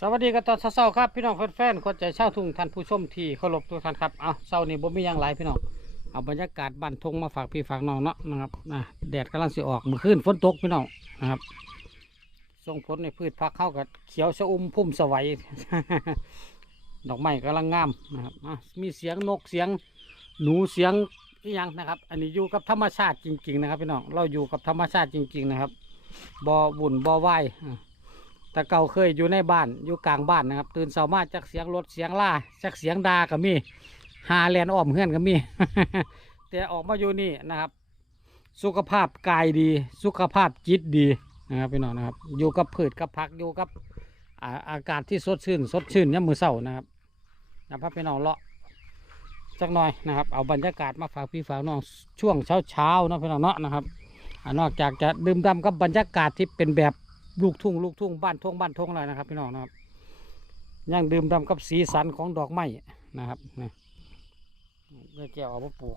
สวัสดีกันตอนเช้าๆครับพี่น้องแฟนๆคนใจเช่าทุ่งท่านผู้ชมที่เคารพทุกท่านครับเอาเช้านี้บ่มีหยังหลพี่น้องเอาบรรยากาศบ้านทงมาฝากพี่ฝากน้องเนาะนะครับนะแดดกำลังสิออกมื่อคืนฝนตกพี่น้องนะครับส่งผลในพืชพักเข้ากับเขียวชะอุ่มพุ่มสวัยดอกไม้กำลังงามนะครับมีเสียงนกเสียงหนูเสียงอีหยังนะครับ อันนี้อยู่กับธรรมชาติจริง ๆ นะครับพี่น้องเราอยู่กับธรรมชาติจริง ๆ นะครับบ่บุ่นบ่ไหว แต่เก่าเคยอยู่ในบ้านอยู่กลางบ้านนะครับ ตื่นเช้ามาจากเสียงรถเสียงล่าจากเสียงดาก็มีหาแลนอ้อมเฮือนก็มีแต่ออกมาอยู่นี่นะครับ สุขภาพกายดี สุขภาพจิตดีนะครับพี่น้องนะครับ อยู่กับพืชกับผักอยู่กับอากาศที่สดชื่น สดชื่นยามมือเช้านะครับนะครับพี่น้องเลาะสักหน่อยนะครับ เอาบรรยากาศมาฝากพี่ฝากน้องช่วงเช้าเช้านะพี่น้องเนาะนะครับนอกจากจะดื่มด่ำกับบรรยากาศที่เป็นแบบ ลูกทุ่งลูกทุ่งบ้านทงบ้านทงอะไรนะครับ พี่น้องนะครับย่างดื่มดำกับสีสันของดอกไม้นะครับนี่ได้แกเอามาปลูก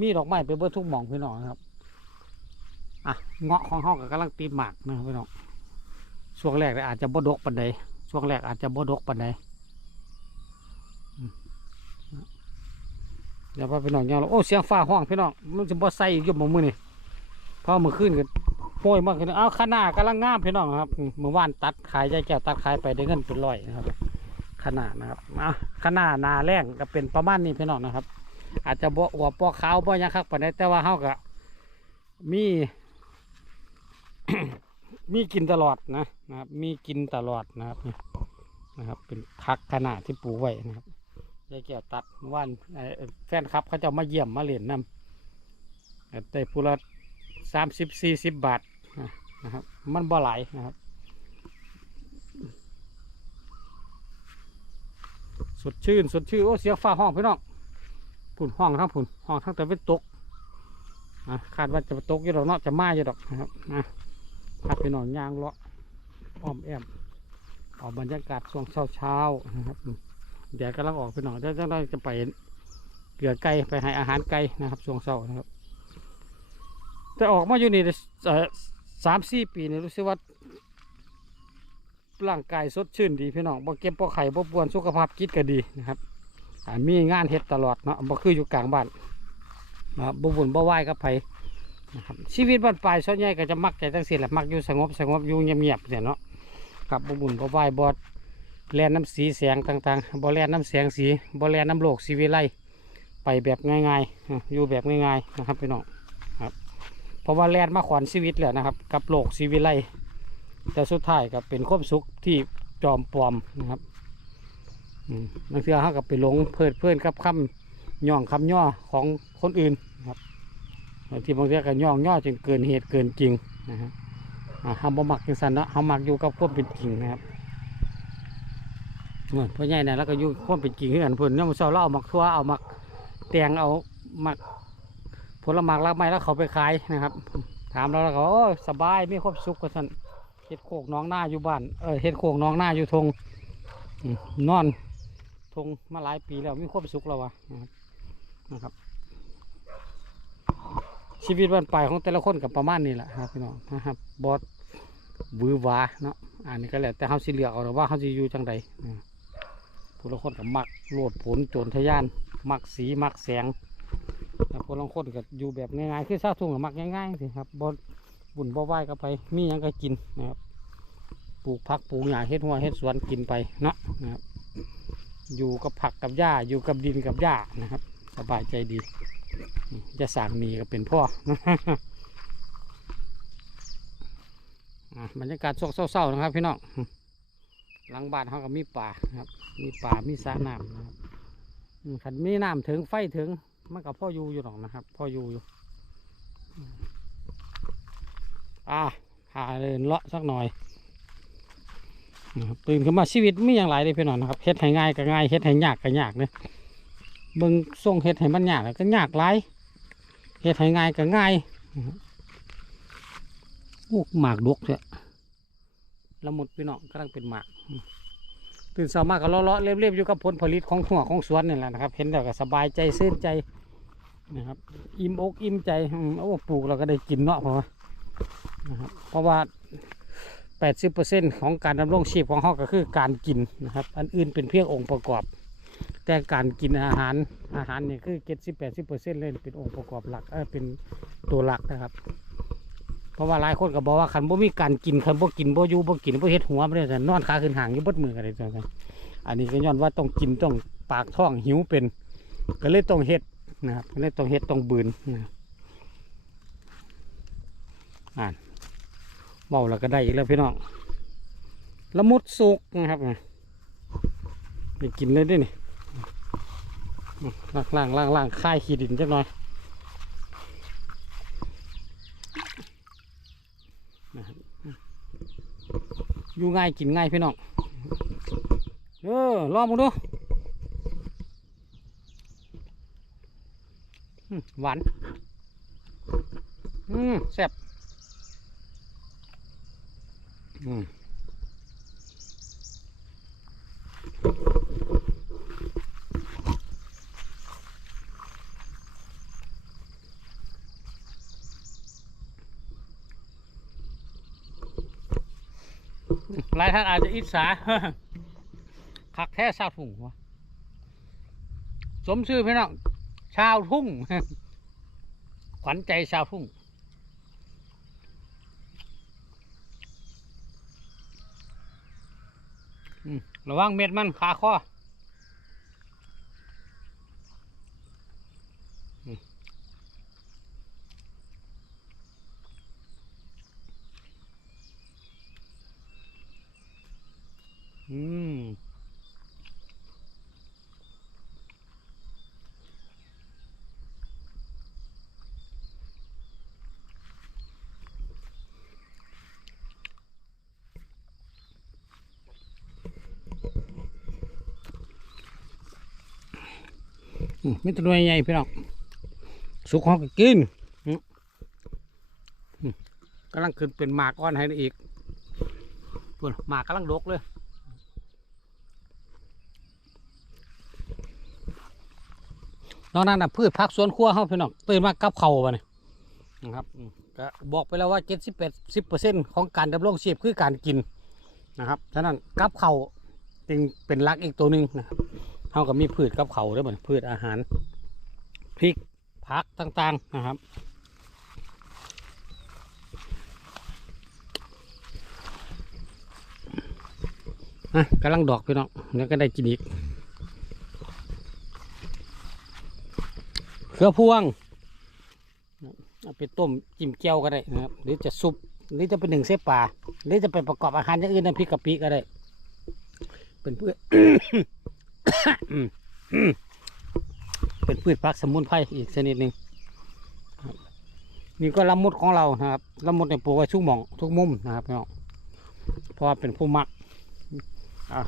มีดอกไม้ไปเบิดทุกหม่องพี่น้องนะครับอะเงาะของห้องก็กำลังตีหมากนะครับพี่น้องช่วงแรกอาจจะบดกปันใดช่วงแรกอาจจะบดกปันใดเดี๋ยวพาพี่น้องยาวโอ้เสียงฟ้าห้องพี่น้องมันจะบ่ใส่ยุ่หมองมือนี่เพราะมือขึ้นกัน โอ้ยมากเลยเอาขนาดกำลังงามพี่น้องครับอืมเมื่อวานตัดขายใจแก้วตัดขายไปได้เงินเป็นร้อยนะครับ ขนาดนะครับอะขนาดนาแรงก็เป็นประมาณนี้พี่น้องนะครับ อาจจะบ่อวบบ่ขาวบ่ยังคักปานใดแต่ว่าเฮาก็มี มีกินตลอดนะนะครับ มีกินตลอดนะครับนะครับ เป็นพักขนาดที่ปลูกไว้นะครับยายแก้วตัดเมื่อวานแฟนคลับเขาจะมาเยี่ยมมาเล่นนำแต่ผู้ละสามสิบสี่สิบบาท นะครับ มันบ่หลายนะครับ สดชื่นสดชื่นโอ้เสียงฟ้าห้องพี่น้องผุนห้องทั้งผุนห้องทั้งแต่เป็นตกอะคาดว่าจะตกอยู่ดอกเนาะจะมาอยู่ดอกนะครับนะครับพี่น้องย่างเลาะอ้อมแอมออกบรรยากาศช่วงเช้าเช้านะครับเดี๋ยวกำลังออกพี่น้องเดี๋ยวจะได้จะไปเกลือไก่ไปให้อาหารไก่นะครับช่วงเช้านะครับ แต่ออกมาอยู่นี่ได้เอ่อ สามสี่ปีนี่รู้สึกว่าร่างกายสดชื่นดีพี่น้องบ่เก็บบ่ไข่บ่ปวนสุขภาพจิตก็ดีนะครับมีงานเฮ็ดตลอดเนาะบ่คืออยู่กลางบ้านนะครับบ่วุ่นบ่วายกับไผนะครับชีวิตบ้านปลายส่วนใหญ่ก็จะมักใจจังซี่แหละมักอยู่สงบสงบอยู่เงียบๆเนี่ยเนาะครับบ่วุ่นบ่วายบ่แล่นน้ำสีแสงต่างๆบ่แล่นน้ำแสงสีบ่แล่นน้ำโลกสีวิไลไปแบบง่ายๆอะอยู่แบบง่ายๆนะครับพี่น้องครับ เพราะว่าแลนมาขวานชีวิตแหละนะครับ กับโลกชีวิไลแต่สุดท้ายก็เป็นความสุขที่จอมปลอมนะครับบางทีเขากับไปหลงเพลิดเพลินกับคำย่องคำย่อของคนอื่นนะครับบางทีบางทีก็ย่องย่อจนเกินเหตุเกินจริงนะฮะอ่าเขาบ่มักจังสันนะเขามักอยู่กับความเป็นจริงนะครับเหมือนพ่อใหญ่เนี่ยแล้วก็อยู่กับความเป็นจริงเพื่อนเพื่อนเนี่ยมันเศร้าเราเอามักทั่วเอามักแตงเอามัก ผลไม้รักไม้แล้วเขาไปขายนะครับ ถามเราแล้วก็โอ้สบายมีความสุขกว่าสันเฮ็ดโคกน้องหน้าอยู่บ้านเออเฮ็ดโคกน้องหน้าอยู่ทงนอนทงมาหลายปีแล้วมีความสุขแล้ววะนะครับนะครับชีวิตวันปลายของแต่ละคนกับประมาณนี้แหละครับพี่น้องนะครับบอสบือวาเนาะอันนี้ก็แล้วแต่เขาสิเลือเอาหรือว่าเขาจะอยู่จังใดนะผู้ละคนกับมักโลดผลโจรทะยาน มักสีมักแสง แต่คนลางคนก็อยู่แบบง่ายๆคือชาวทุ่งมักง่ายๆสิครับบ่บุญบ่ไหวก็ไป มียังก็กินนะครับ ปลูกผักปลูกหญ้าเฮ็ดหัวเฮ็ดสวนกินไปเนาะนะครับ อยู่กับผักกับหญ้าอยู่กับดินกับหญ้านะครับ สบายใจดี จะสั่งหนีก็เป็นพ่ออบรรยากาศโศกเศร้าๆนะครับพี่น้องหลังบ้านเขาก็มีป่าครับ มีป่ามีสระน้ำนะครับอืมขันมีน้ำถึงไฟถึง มันกับพ่ออยู่อยู่หรอกนะครับ พ่ออยู่อยู่อ่าหาเดินเลาะสักหน่อยตื่นขึ้นมาชีวิตมีอย่างไรเลยพี่น้องนะครับเฮ็ดให้ง่ายก็ง่ายเฮ็ดให้ยากก็ยากเนี่ยเบิ่งส่งเฮ็ดให้มันยากก็ยากหลายเฮ็ดให้ง่ายก็ง่ายโอ้หมากดกเถอะละมุดพี่น้องกำลังเป็นหมาก ตื่นเช้ามาก็เลาะๆเรียบๆอยู่กับผลผลิตของหัวของสวนนี่แหละนะครับ เห็นแล้วก็สบายใจซื่นใจ นะครับ อิ่มอกอิ่มใจโอ้ปลูกเราก็ได้กินเนาะเพราะว่านะครับเพราะว่า80%ของการดำรงชีพของเขาก็คือการกินนะครับ อันอื่นเป็นเพียงองค์ประกอบ แต่การกินอาหารอาหารนี่คือ70-80%เลยเป็นองค์ประกอบหลักเออเป็นตัวหลักนะครับ เพราะว่าหลายคนก็บอกว่าคันบ่มีการกินคันบ่กินบ่อยู่บ่กินบ่เฮ็ดหัวบ่ได้แต่นอนขาขึ้นห่างอยู่บดมือกันเลยจังอันนี้ก็ย้อนว่าต้องกินต้องปากท้องหิวเป็น ก็เลยต้องเฮ็ด นะครับก็เลยต้องเฮ็ดต้องบืนนะครับอ่านเบาแล้วก็ได้อีกแล้วพี่น้องละมุดสุกนะครับไปกินเลยด้วยนี่ล่างล่างล่างล่างค่ายขี้ดินจักหน่อยนะครับอยู่ง่ายกินง่ายพี่น้องเออลองมาดู อืม หวาน อืมแซ่บอืมหลายท่านอาจจะอิจฉาคักแท้ชาวทุ่งวะสมชื่อพี่น้อง ชาวทุ่ง ขวัญใจชาวทุ่ง ระวังเม็ดมันขาคออืม มอืมมีแตัวหน่วยใหญ่พี่น้องสุกของกินกำลังขึ้นเป็นหมากอ่อนให้อีกปุ่นหมากกำลังดกเลยนอกนั้นนะพืชผักสวนครัวเขาพี่น้องตื่นมากับเข่าไปนี่นะครับก็บอกไปแล้วว่าเจ็ดสิบแปดสิบเปอร์เซ็นต์ของการดำรงชีพคือการกินนะครับฉะนั้นกับเข่าจึงเป็นหลักอีกตัวหนึ่งนะครับ เท่ากับมีพืชกับเขาด้วยเหมือนพืชอาหารพริกผักต่างๆนะครับอะกำลังดอกพี่น้องเดี๋ยวก็ได้กินอีกเครือพวงเอาไปต้มจิ้มแก้วก็ได้นะครับ หรือจะซุปหรือจะเป็นหนึ่งเส้ปลาหรือจะไปประกอบอาหารอย่างอื่นน้ำพริกกะปิก็ได้ เป็นเพื่อ เป็นพืชผักสมุนไพรอีกชนิดหนึ่งนี่ก็ละมุดของเรานะครับละมุดในปลูกไว้ทุกหม่องทุกมุมนะครับพี่น้องเพราะว่าเป็นผู้มักอะ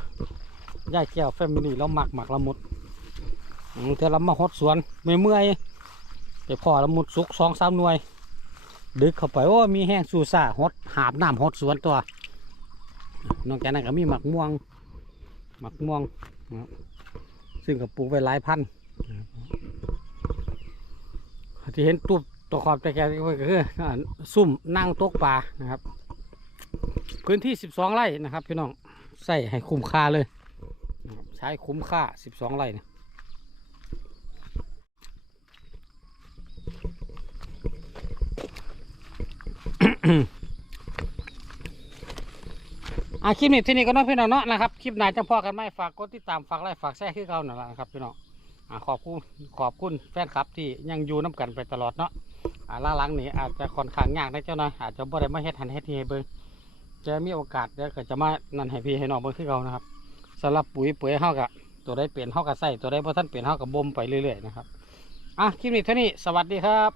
ย่าแก้วแฟมิลี่เราหมักหมักละมุดเธอเรามาหดสวนไม่เมื่อยไปพอละมุดสุกสองสามหน่วย ดึกเข้าไปโอ้มีแห้งสูซ่าหดหาบน้ำหดสวนตัว นอกจากนั้นก็มีหมักม่วง หมักม่วงนะซึ่งก็ปลูกไว้หลายพันธุ์ที่เห็นตูบตัวขอบแต่แกก็คือซุ่มนั่งตกปลานะครับ พื้นที่ 12 ไร่นะครับพี่น้องใส่ให้คุ้มค่าเลย ใช้คุ้มค่า 12 ไร่นะอ อาคลิปนี้ที่นี่ก็น้องพี่น้องเนาะนะครับคลิปหน้าจะพ่อกันไหมฝากกดติดตามฝากไลค์ฝากแชร์คือเก่านั่นแหละนะครับพี่น้องอ่าขอบคุณขอบคุณแฟนคลับที่ยังอยู่น้กันไปตลอดเนาะอ่าล่าหลังนี้อาจจะค่อนข้างยากนะเจ้าหน่อยอาจจะบ่ได้มาเฮ็ดหันเฮ็ดนี่ให้เบิ่งจะมีโอกาสเดี๋ยวก็จะมานั่นให้พี่ให้น้องเบิ่งคือเก่านะครับสำหรับปุ๋ยปุ๋ยเฮากะตัวได้เปลี่ยนเฮากะใส่ตัวได้บ่ทันเปลี่ยนเฮากะบ่มไปเรื่อยๆนะครับอะคลิปนี้เท่านี้สวัสดีครับ